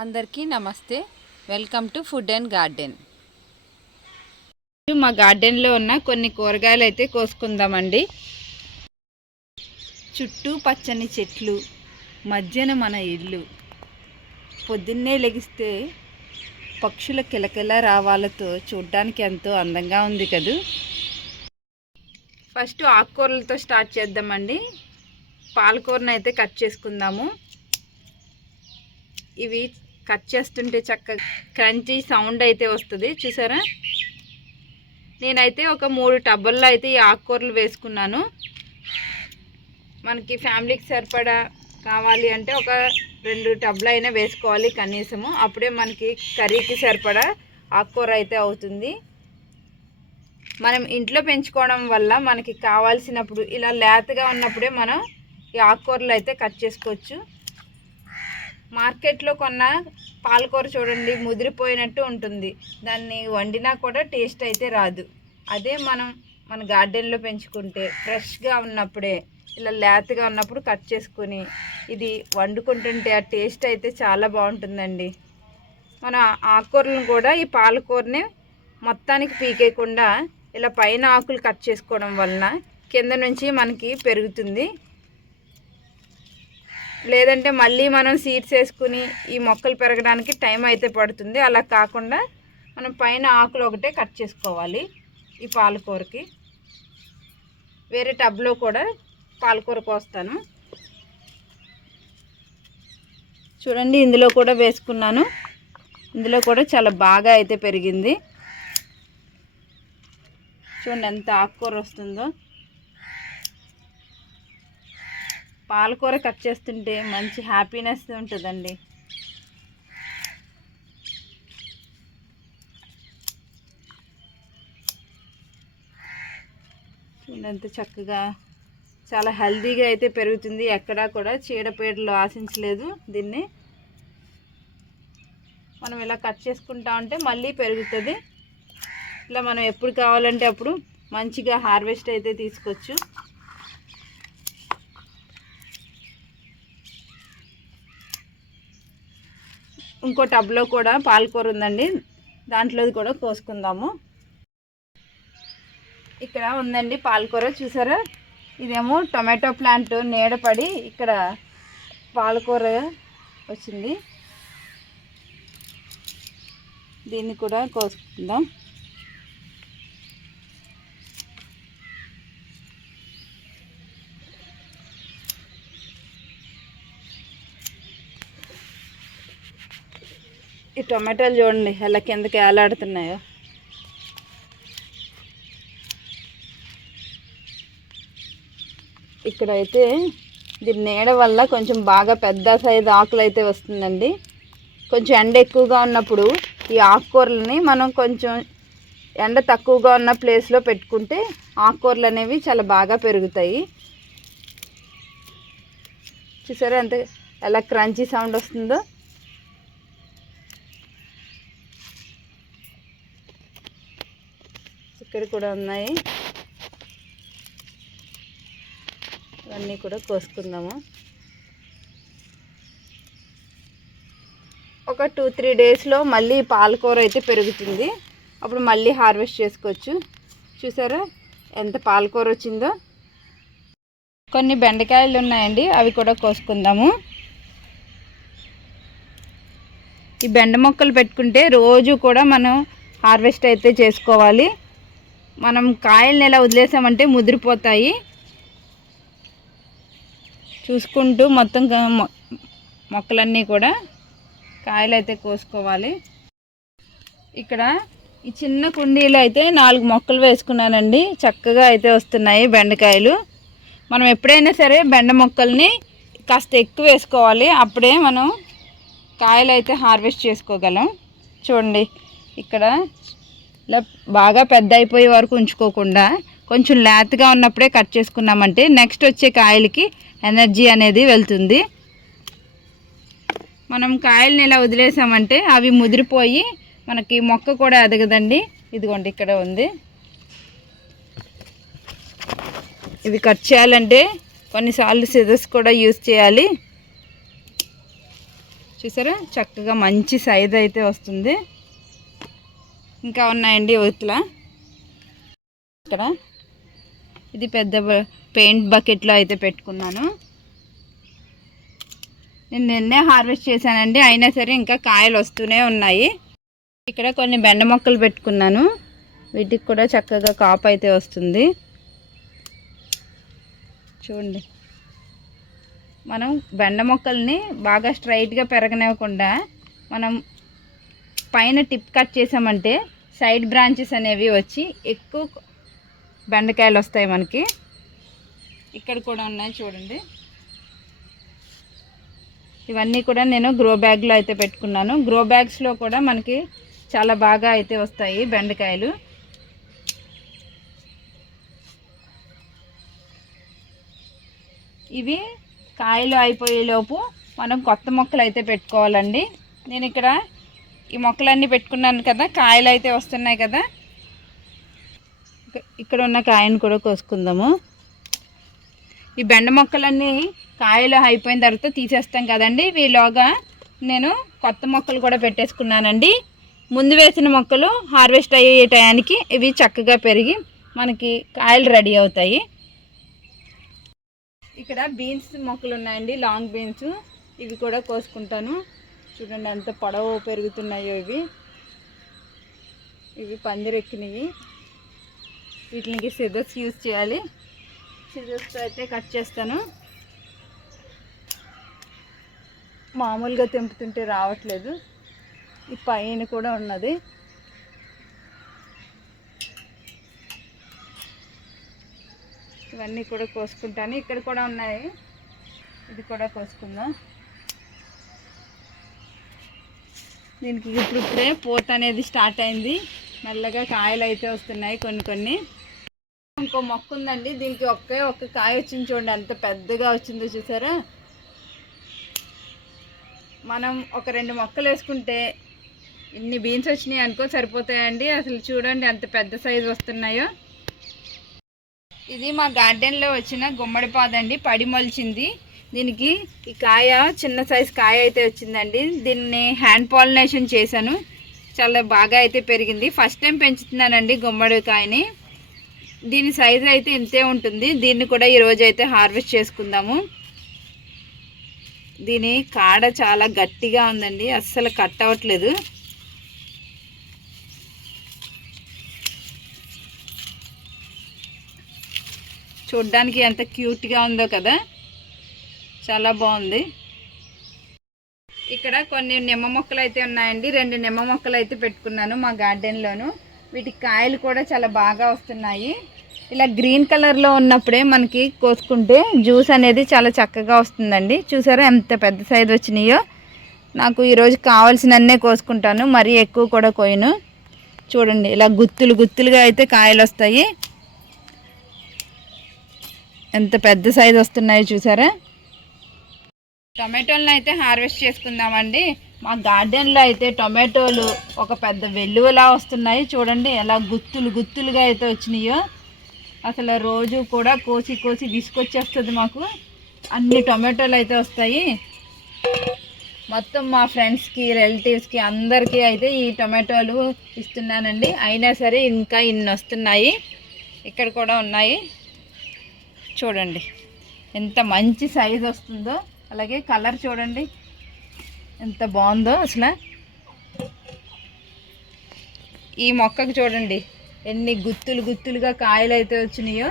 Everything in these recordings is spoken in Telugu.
అందరికీ నమస్తే. Welcome to food and garden. మా గార్డెన్లో ఉన్న కొన్ని కూరగాయలు అయితే కోసుకుందామండి. చుట్టూ పచ్చని చెట్లు మధ్యన మన ఇల్లు. పొద్దున్నే లెగిస్తే పక్షుల కిలకిల రావాలతో చూడ్డానికి ఎంతో అందంగా ఉంది కదూ. ఫస్ట్ ఆకుకూరలతో స్టార్ట్ చేద్దామండి. పాలకూరను అయితే కట్ చేసుకుందాము. ఇవి కట్ చేస్తుంటే చక్కగా క్రంచీ సౌండ్ అయితే వస్తుంది చూసారా? నేనైతే ఒక మూడు టబ్బల్లో అయితే ఈ ఆకుకూరలు వేసుకున్నాను. మనకి ఫ్యామిలీకి సరిపడా కావాలి అంటే ఒక రెండు టబ్లు అయినా వేసుకోవాలి కనీసము. అప్పుడే మనకి కర్రీకి సరిపడా ఆకుకూర అయితే అవుతుంది. మనం ఇంట్లో పెంచుకోవడం వల్ల మనకి కావాల్సినప్పుడు ఇలా లేతగా ఉన్నప్పుడే మనం ఈ ఆకుకూరలు అయితే కట్ చేసుకోవచ్చు. మార్కెట్లో కొన్న పాలకూర చూడండి ముదిరిపోయినట్టు ఉంటుంది. దాన్ని వండినా కూడా టేస్ట్ అయితే రాదు. అదే మనం మన గార్డెన్లో పెంచుకుంటే ఫ్రెష్గా ఉన్నప్పుడే ఇలా లేతగా ఉన్నప్పుడు కట్ చేసుకొని ఇది వండుకుంటుంటే ఆ టేస్ట్ అయితే చాలా బాగుంటుందండి. మన ఆకుకూరలను కూడా ఈ పాలకూరని మొత్తానికి పీకేయకుండా ఇలా పైన ఆకులు కట్ చేసుకోవడం వలన కింద నుంచి మనకి పెరుగుతుంది. లేదంటే మళ్ళీ మనం సీడ్స్ వేసుకుని ఈ మొక్కలు పెరగడానికి టైం అయితే పడుతుంది. అలా కాకుండా మనం పైన ఆకులు ఒకటే కట్ చేసుకోవాలి ఈ పాలకూరకి. వేరే టబ్లో కూడా పాలకూర కోస్తాను. చూడండి ఇందులో కూడా వేసుకున్నాను. ఇందులో కూడా చాలా బాగా అయితే పెరిగింది. చూడండి ఎంత ఆకుకూర వస్తుందో. పాలకూర కట్ చేస్తుంటే మంచి హ్యాపీనెస్ ఉంటుందండి. ఎంత చక్కగా చాలా హెల్దీగా అయితే పెరుగుతుంది. ఎక్కడా కూడా చీడపీడలు ఆశించలేదు దీన్ని. మనం ఇలా కట్ చేసుకుంటా ఉంటే మళ్ళీ పెరుగుతుంది. ఇలా మనం ఎప్పుడు కావాలంటే అప్పుడు మంచిగా హార్వెస్ట్ అయితే తీసుకోవచ్చు. ఇంకో టబ్లో కూడా పాలకూర ఉందండి. దాంట్లోది కూడా కోసుకుందాము. ఇక్కడ ఉందండి పాలకూర చూసారా? ఇదేమో టొమాటో ప్లాంట్ నీడపడి ఇక్కడ పాలకూర వచ్చింది. దీన్ని కూడా కోసుకుందాం. టొమాటోలు చూడండి ఎలా కిందకి ఏలాడుతున్నాయో. ఇక్కడైతే దీని నీడ వల్ల కొంచెం బాగా పెద్ద సైజు ఆకులు అయితే వస్తుందండి. కొంచెం ఎండ ఎక్కువగా ఉన్నప్పుడు ఈ ఆకుకూరలని మనం కొంచెం ఎండ తక్కువగా ఉన్న ప్లేస్లో పెట్టుకుంటే ఆకుకూరలు అనేవి చాలా బాగా పెరుగుతాయి. చూసారా ఎంత ఎలా క్రంచీ సౌండ్ వస్తుందో? ఇక్కడ కూడా ఉన్నాయి. ఇవన్నీ కూడా కోసుకుందాము. ఒక టూ త్రీ డేస్లో మళ్ళీ పాలకూర అయితే పెరుగుతుంది. అప్పుడు మళ్ళీ హార్వెస్ట్ చేసుకోవచ్చు. చూసారా? ఎంత పాలకూర వచ్చిందో. కొన్ని బెండకాయలు ఉన్నాయండి అవి కూడా కోసుకుందాము. ఈ బెండ మొక్కలు పెట్టుకుంటే రోజు కూడా మనం హార్వెస్ట్ అయితే చేసుకోవాలి. మనం కాయలను ఎలా వదిలేసామంటే ముదిరిపోతాయి. చూసుకుంటూ మొత్తం మొక్కలన్నీ కూడా కాయలు అయితే కోసుకోవాలి. ఇక్కడ ఈ చిన్న కుండీలో అయితే నాలుగు మొక్కలు వేసుకున్నానండి. చక్కగా అయితే వస్తున్నాయి బెండకాయలు. మనం ఎప్పుడైనా సరే బెండ మొక్కల్ని కాస్త ఎక్కువ వేసుకోవాలి. అప్పుడే మనం కాయలు అయితే హార్వెస్ట్ చేసుకోగలం. చూడండి ఇక్కడ ఇలా బాగా పెద్ద అయిపోయే వరకు ఉంచుకోకుండా కొంచెం లేతగా ఉన్నప్పుడే కట్ చేసుకున్నామంటే నెక్స్ట్ వచ్చే కాయలకి ఎనర్జీ అనేది వెళ్తుంది. మనం కాయల్ని ఇలా వదిలేసామంటే అవి ముదిరిపోయి మనకి మొక్క కూడా ఎదగదండి ఇదిగోండి ఇక్కడ ఉంది. ఇవి కట్ చేయాలంటే కొన్నిసార్లు సిజర్స్ కూడా యూజ్ చేయాలి. చూసారా? చక్కగా మంచి సైజ్ అయితే వస్తుంది. ఇంకా ఉన్నాయండి ఒత్తుల ఇక్కడ ఇది పెద్ద పెయింట్ బకెట్లో అయితే పెట్టుకున్నాను. నేను నిన్నే హార్వెస్ట్ చేశానండి అయినా సరే ఇంకా కాయలు వస్తూనే ఉన్నాయి. ఇక్కడ కొన్ని బెండ మొక్కలు పెట్టుకున్నాను. వీటికి కూడా చక్కగా కాపు అయితే వస్తుంది. చూడండి. మనం బెండ మొక్కల్ని బాగా స్ట్రైట్గా పెరగనివ్వకుండా మనం పైన టిప్ కట్ చేసామంటే సైడ్ బ్రాంచెస్ అనేవి వచ్చి ఎక్కువ బెండకాయలు వస్తాయి మనకి. ఇక్కడ కూడా ఉన్నాయి చూడండి. ఇవన్నీ కూడా నేను గ్రో బ్యాగ్లో అయితే పెట్టుకున్నాను. గ్రో బ్యాగ్స్లో కూడా మనకి చాలా బాగా అయితే వస్తాయి బెండకాయలు. ఇవి కాయలు అయిపోయేలోపు మనం కొత్త మొక్కలు అయితే పెట్టుకోవాలండి. నేను ఇక్కడ ఈ మొక్కలన్నీ పెట్టుకున్నాను కదా కాయలు అయితే వస్తున్నాయి కదా. ఇక్కడ ఉన్న కాయను కూడా కోసుకుందాము. ఈ బెండ మొక్కలన్నీ కాయలు అయిపోయిన తర్వాత తీసేస్తాం కదండి. వీలోగా నేను కొత్త మొక్కలు కూడా పెట్టేసుకున్నానండి. ముందు వేసిన మొక్కలు హార్వెస్ట్ అయ్యే టయానికి ఇవి చక్కగా పెరిగి మనకి కాయలు రెడీ అవుతాయి. ఇక్కడ బీన్స్ మొక్కలు ఉన్నాయండి లాంగ్ బీన్స్. ఇవి కూడా కోసుకుంటాను. చూడండి ఎంత పొడవు పెరుగుతున్నాయో ఇవి. ఇవి పందిరెక్కినవి. వీటికి సిజర్స్ యూజ్ చేయాలి. సిజర్స్తో అయితే కట్ చేస్తాను. మామూలుగా తెంపుతుంటే రావట్లేదు. ఈ పైన కూడా ఉన్నది. ఇవన్నీ కూడా కోసుకుంటాను. ఇక్కడ కూడా ఉన్నాయి. ఇది కూడా కోసుకుందాం. దీనికి ఇప్పుడు ఇప్పుడే పూత అనేది స్టార్ట్ అయింది. మెల్లగా కాయలు అయితే వస్తున్నాయి కొన్ని కొన్ని. ఇంకో మొక్క ఉందండి. దీనికి ఒకే ఒక్క కాయ వచ్చింది చూడండి. ఎంత పెద్దగా వచ్చిందో చూసారా? మనం ఒక రెండు మొక్కలు వేసుకుంటే ఇన్ని బీన్స్ వచ్చినాయి అనుకో సరిపోతాయండి. అసలు చూడండి ఎంత పెద్ద సైజు వస్తున్నాయో. ఇది మా గార్డెన్లో వచ్చిన గుమ్మడి పాదండి. పడి మొలిచింది. దీనికి ఈ కాయ చిన్న సైజు కాయ అయితే వచ్చిందండి. దీన్ని హ్యాండ్ పాలినేషన్ చేశాను. చాలా బాగా అయితే పెరిగింది. ఫస్ట్ టైం పెంచుతున్నానండి గుమ్మడి కాయని. దీని సైజు అయితే ఇంతే ఉంటుంది. దీన్ని కూడా ఈరోజు అయితే హార్వెస్ట్ చేసుకుందాము. దీని కాడ చాలా గట్టిగా ఉందండి. అస్సలు కట్ అవ్వట్లేదు. చూడ్డానికి ఎంత క్యూట్గా ఉందో కదా. చాలా బాగుంది. ఇక్కడ కొన్ని నిమ్మ మొక్కలు అయితే ఉన్నాయండి. రెండు నిమ్మ మొక్కలు అయితే పెట్టుకున్నాను మా గార్డెన్లోను వీటికి కాయలు కూడా చాలా బాగా వస్తున్నాయి. ఇలా గ్రీన్ కలర్లో ఉన్నప్పుడే మనకి కోసుకుంటే జ్యూస్ అనేది చాలా చక్కగా వస్తుందండి. చూసారా ఎంత పెద్ద సైజు వచ్చినాయో. నాకు ఈరోజు కావాల్సినన్నే కోసుకుంటాను. మరీ ఎక్కువ కూడా కోయను చూడండి ఇలా గుత్తులు గుత్తులుగా అయితే కాయలు వస్తాయి. ఎంత పెద్ద సైజు వస్తున్నాయో చూసారా. టొమాటోలను అయితే హార్వెస్ట్ చేసుకుందామండి. మా గార్డెన్లో అయితే టొమాటోలు ఒక పెద్ద వెల్లువలా వస్తున్నాయి. చూడండి ఎలా గుత్తులు గుత్తులుగా అయితే వచ్చినాయో. అసలు రోజు కూడా కోసి కోసి విసుకొచ్చేస్తుంది మాకు. అన్ని టొమాటోలు అయితే వస్తాయి. మొత్తం మా ఫ్రెండ్స్కి రిలేటివ్స్కి అందరికీ అయితే ఈ టొమాటోలు ఇస్తున్నానండి. అయినా సరే ఇంకా ఇన్ని వస్తున్నాయి. ఇక్కడ కూడా ఉన్నాయి. చూడండి ఎంత మంచి సైజ్ వస్తుందో. అలాగే కలర్ చూడండి. ఎంత బాగుందో అసలు. ఈ మొక్కకు చూడండి ఎన్ని గుత్తులు గుత్తులుగా కాయలు అయితే వచ్చినాయో.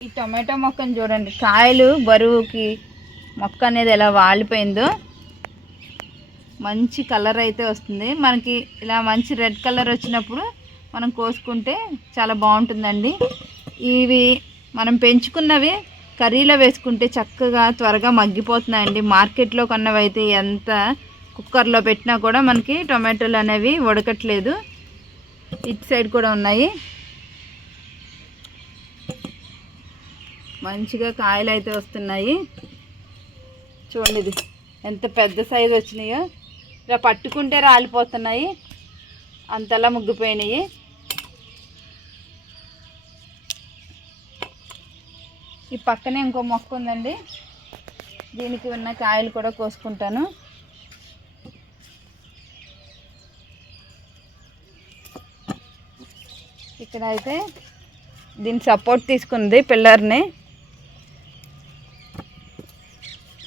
ఈ టొమాటో మొక్కను చూడండి కాయలు బరువుకి మొక్క అనేది ఎలా వాలిపోయిందో. మంచి కలర్ అయితే వస్తుంది. మనకి ఇలా మంచి రెడ్ కలర్ వచ్చినప్పుడు మనం కోసుకుంటే చాలా బాగుంటుందండి. ఇవి మనం పెంచుకున్నవి కర్రీలో వేసుకుంటే చక్కగా త్వరగా మగ్గిపోతున్నాయండి. మార్కెట్లో కొన్నవైతే అయితే ఎంత కుక్కర్లో పెట్టినా కూడా మనకి టొమాటోలు అనేవి ఉడకట్లేదు. ఇటు సైడ్ కూడా ఉన్నాయి. మంచిగా కాయలు అయితే వస్తున్నాయి. చూడండి ఇది ఎంత పెద్ద సైజు వచ్చినాయో. ఇలా పట్టుకుంటే రాలిపోతున్నాయి. అంతలా ముగ్గిపోయినాయి. ఈ పక్కనే ఇంకో మొక్క ఉందండి. దీనికి ఉన్న కాయలు కూడా కోసుకుంటాను. ఇక్కడ అయితే దీని సపోర్ట్ తీసుకుంది పిల్లర్ని.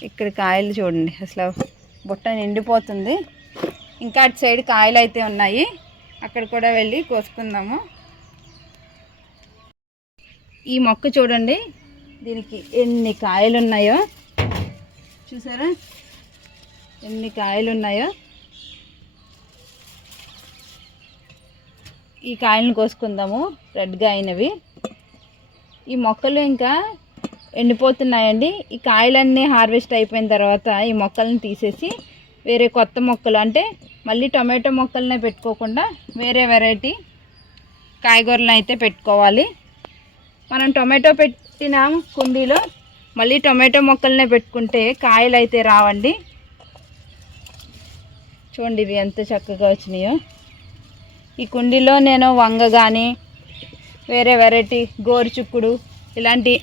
ఇక్కడ కాయలు చూడండి అసలు బుట్ట నిండిపోతుంది. ఇంకా అటు సైడ్ కాయలు అయితే ఉన్నాయి. అక్కడ కూడా వెళ్ళి కోసుకుందాము. ఈ మొక్క చూడండి దీనికి ఎన్ని కాయలు ఉన్నాయో చూసారా? ఎన్ని కాయలు ఉన్నాయో ఈ కాయలను కోసుకుందాము రెడ్గా అయినవి. ఈ మొక్కలు ఇంకా ఎండిపోతున్నాయండి. ఈ కాయలన్నీ హార్వెస్ట్ అయిపోయిన తర్వాత ఈ మొక్కలను తీసేసి వేరే కొత్త మొక్కలు అంటే మళ్ళీ టొమాటో మొక్కలనే పెట్టుకోకుండా వేరే వెరైటీ కాయగూరలను అయితే పెట్టుకోవాలి. మనం టొమాటో పెట్టిన కుండీలో మళ్ళీ టొమాటో మొక్కలనే పెట్టుకుంటే కాయలు అయితే రావండి. చూడండి ఇవి ఎంత చక్కగా వచ్చినాయో. ఈ కుండీలో నేను వంగ కానీ వేరే వెరైటీ గోరుచుక్కుడు ఇలాంటి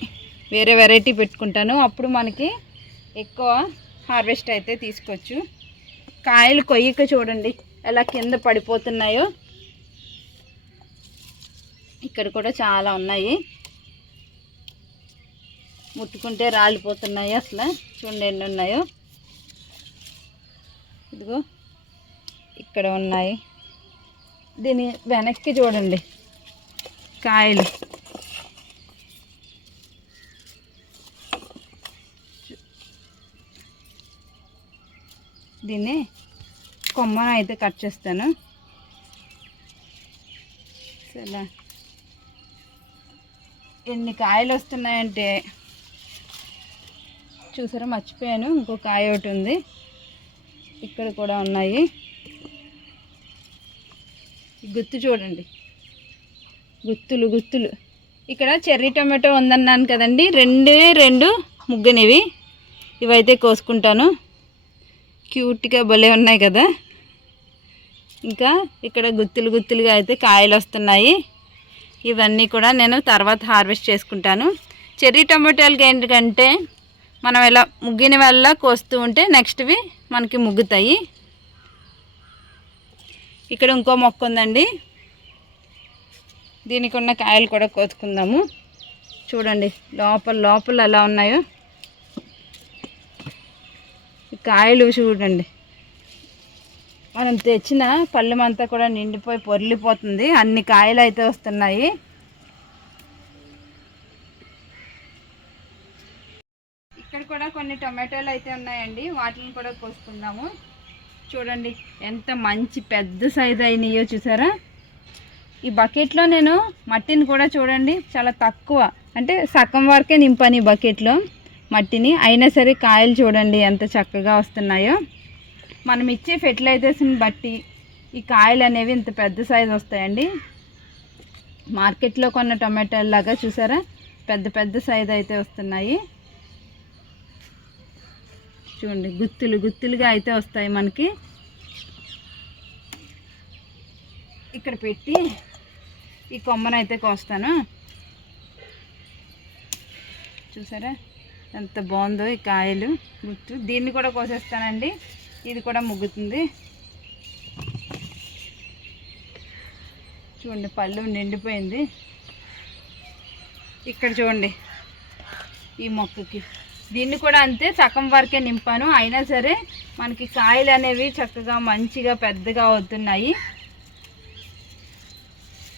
వేరే వెరైటీ పెట్టుకుంటాను. అప్పుడు మనకి ఎక్కువ హార్వెస్ట్ అయితే తీసుకోవచ్చు. కాయలు కొయ్యక చూడండి ఎలా కింద పడిపోతున్నాయో. ఇక్కడ కూడా చాలా ఉన్నాయి. ముట్టుకుంటే రాలిపోతున్నాయి అసలు. చూడండి ఎన్ని ఉన్నాయో. ఇదిగో ఇక్కడ ఉన్నాయి. దీని వెనక్కి చూడండి. కాయలు. దీన్ని కొమ్మను అయితే కట్ చేస్తాను. సరే ఎన్ని కాయలు వస్తున్నాయంటే చూసారా? మర్చిపోయాను. ఇంకో కాయ ఒకటి ఉంది. ఇక్కడ కూడా ఉన్నాయి. గుత్తు చూడండి. గుత్తులు గుత్తులు. ఇక్కడ చెర్రీ టొమాటో ఉందన్నాను కదండి. రెండే రెండు ముగ్గనివి. ఇవైతే కోసుకుంటాను. క్యూట్గా భలే ఉన్నాయి కదా. ఇంకా ఇక్కడ గుత్తులు గుత్తులుగా అయితే కాయలు వస్తున్నాయి. ఇవన్నీ కూడా నేను తర్వాత హార్వెస్ట్ చేసుకుంటాను. చెర్రీ టమాటాలకి ఏంటంటే మనం ఇలా ముగ్గిన వల్ల కోస్తూ ఉంటే నెక్స్ట్వి మనకి ముగ్గుతాయి. ఇక్కడ ఇంకో మొక్క ఉందండి. దీనికి ఉన్న కాయలు కూడా కోసుకుందాము. చూడండి లోపల లోపల ఎలా ఉన్నాయో. కాయలు చూడండి. మనం తెచ్చిన పళ్ళమంతా కూడా నిండిపోయి పొర్లిపోతుంది. అన్ని కాయలు అయితే వస్తున్నాయి ఇక్కడ కూడా కొన్ని టొమాటోలు అయితే ఉన్నాయండి. వాటిని కూడా కోసుకుందాము. చూడండి ఎంత మంచి పెద్ద సైజు అయినాయో చూసారా? ఈ బకెట్లో నేను మట్టిని కూడా చూడండి చాలా తక్కువ. అంటే సగం వరకే నింపాను ఈ బకెట్లో మట్టిని. అయినా సరే కాయలు చూడండి ఎంత చక్కగా వస్తున్నాయో. మనం ఇచ్చే ఫెర్టిలైజర్స్ని బట్టి ఈ కాయలు అనేవి ఇంత పెద్ద సైజు వస్తాయండి. మార్కెట్లో కొన్న టొమాటోలు లాగా చూసారా? పెద్ద పెద్ద సైజు అయితే వస్తున్నాయి. చూడండి గుత్తులు గుత్తులుగా అయితే వస్తాయి మనకి. ఇక్కడ పెట్టి ఈ కొమ్మనైతే కోస్తాను. చూసారా? ఎంత బాగుందో ఈ కాయలు గుత్తు. దీన్ని కూడా కోసేస్తానండి. ఇది కూడా ముగ్గుతుంది. చూడండి పళ్ళు నిండిపోయింది. ఇక్కడ చూడండి ఈ మొక్కకి. దీన్ని కూడా అంతే సగం వరకే నింపాను. అయినా సరే మనకి కాయలు అనేవి చక్కగా మంచిగా పెద్దగా అవుతున్నాయి.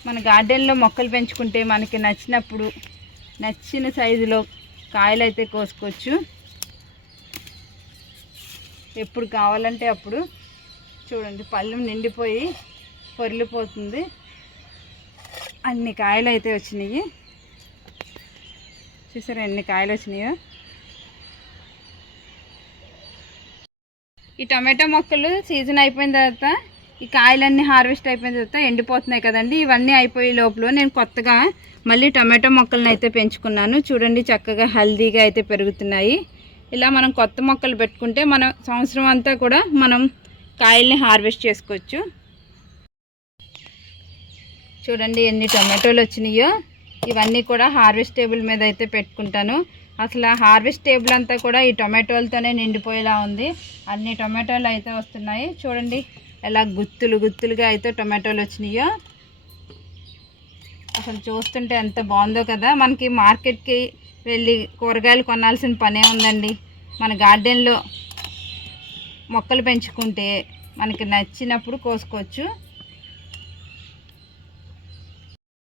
మన గార్డెన్లో మొక్కలు పెంచుకుంటే మనకి నచ్చినప్పుడు నచ్చిన సైజులో కాయలు అయితే కోసుకోవచ్చు. ఎప్పుడు కావాలంటే అప్పుడు. చూడండి పళ్ళు నిండిపోయి పొరిలిపోతుంది. అన్ని కాయలు అయితే వచ్చినాయి. చూసారా ఎన్ని కాయలు వచ్చినాయో ఈ టమాటో మొక్కలు సీజన్ అయిపోయిన తర్వాత ఈ కాయలన్నీ హార్వెస్ట్ అయిపోయిన తర్వాత ఎండిపోతున్నాయి కదండి. ఇవన్నీ అయిపోయే లోపల నేను కొత్తగా మళ్ళీ టమాటో మొక్కలను అయితే పెంచుకున్నాను. చూడండి చక్కగా హెల్దీగా అయితే పెరుగుతున్నాయి. ఇలా మనం కొత్త మొక్కలు పెట్టుకుంటే మనం సంవత్సరం అంతా కూడా మనం కాయల్ని హార్వెస్ట్ చేసుకోవచ్చు. చూడండి ఎన్ని టమాటోలు వచ్చినాయో. ఇవన్నీ కూడా హార్వెస్ట్ టేబుల్ మీద అయితే పెట్టుకుంటాను. అసలు హార్వెస్ట్ టేబుల్ అంతా కూడా ఈ టొమాటోలతోనే నిండిపోయేలా ఉంది. అన్ని టొమాటోలు అయితే వస్తున్నాయి. చూడండి ఎలా గుత్తులు గుత్తులుగా అయితే టొమాటోలు వచ్చినాయో. అసలు చూస్తుంటే ఎంత బాగుందో కదా. మనకి మార్కెట్కి వెళ్ళి కూరగాయలు కొనాల్సిన పనే ఉందండి. మన గార్డెన్లో మొక్కలు పెంచుకుంటే మనకి నచ్చినప్పుడు కోసుకోవచ్చు.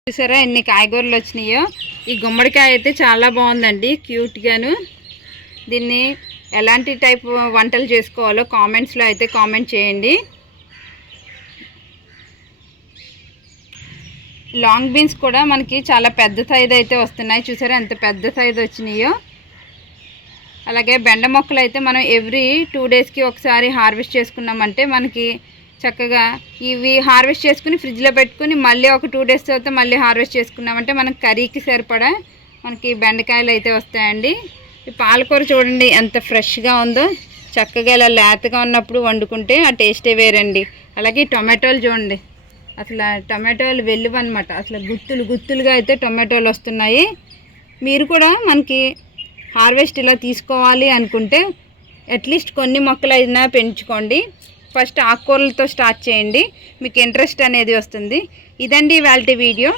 చూసారా ఎన్ని కాయగూరలు వచ్చినాయో? ఈ గుమ్మడికాయ అయితే చాలా బాగుందండి క్యూట్గాను దీన్ని ఎలాంటి టైప్ వంటలు చేసుకోవాలో కామెంట్స్లో అయితే కామెంట్ చేయండి. లాంగ్ బీన్స్ కూడా మనకి చాలా పెద్ద సైజ్ అయితే వస్తున్నాయి. చూసారా ఎంత పెద్ద సైజ్ వచ్చినాయో? అలాగే బెండ మొక్కలు అయితే మనం ఎవ్రీ టూ డేస్కి ఒకసారి హార్వెస్ట్ చేసుకున్నామంటే మనకి చక్కగా ఇవి హార్వెస్ట్ చేసుకుని ఫ్రిడ్జ్లో పెట్టుకుని మళ్ళీ ఒక టూ డేస్ తర్వాత మళ్ళీ హార్వెస్ట్ చేసుకున్నామంటే మనకి కర్రీకి సరిపడా మనకి బెండకాయలు అయితే వస్తాయండి. ఈ పాలకూర చూడండి ఎంత ఫ్రెష్గా ఉందో. చక్కగా ఇలా లేతగా ఉన్నప్పుడు వండుకుంటే ఆ టేస్టే వేరండి. అలాగే టొమాటోలు చూడండి. అసలు టొమాటోలు వెలువన్నమాట అసలు గుత్తులు గుత్తులుగా అయితే టొమాటోలు వస్తున్నాయి. మీరు కూడా మనకి హార్వెస్ట్ ఇలా తీసుకోవాలి అనుకుంటే అట్లీస్ట్ కొన్ని మొక్కలు అయినా పెంచుకోండి. ఫస్ట్ ఆకుకూరలతో స్టార్ట్ చేయండి. మీకు ఇంట్రెస్ట్ అనేది వస్తుంది. ఇదండి ఇవాళ వీడియో.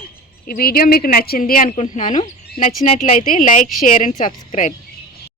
ఈ వీడియో మీకు నచ్చింది అనుకుంటున్నాను. నచ్చినట్లయితే లైక్ షేర్ అండ్ సబ్స్క్రైబ్.